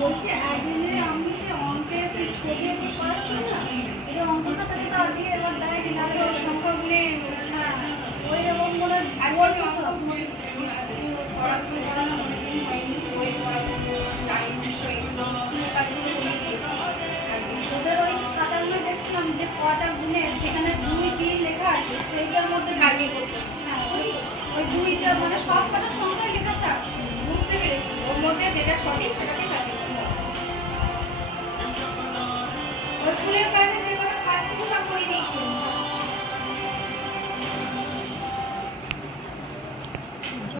বলছি একদিনে আমি যে অঙ্কের ছবি পড়াচ্ছি না, এই অঙ্কটা তাহলে তো আজকে এবার দেয়নি, না সংখ্যা গুলি হ্যাঁ ওই রকম করে আজকে আমি অঙ্ক পড়াগুলো জানা অনেকদিন হয়নি, বই পড়াগুলো টাইম স্কুলের কাজগুলো করে দিয়েছি। ওদের ওই খাতাগুলো দেখছিলাম যে কটা গুণে সেখানে 2-3 লেখা আছে, সেইটার মধ্যে সার্ভে করতে হ্যাঁ ওই দুইটা মানে সব কটা সংখ্যায় লেখা আছে। বুঝতে পেরেছি, ওর মধ্যে যেটা সঠিক সেটাকে সার্ভে করতে হবে। ওর স্কুলের কাজে যে কটা কাজ ছিল সব করে দিয়েছি।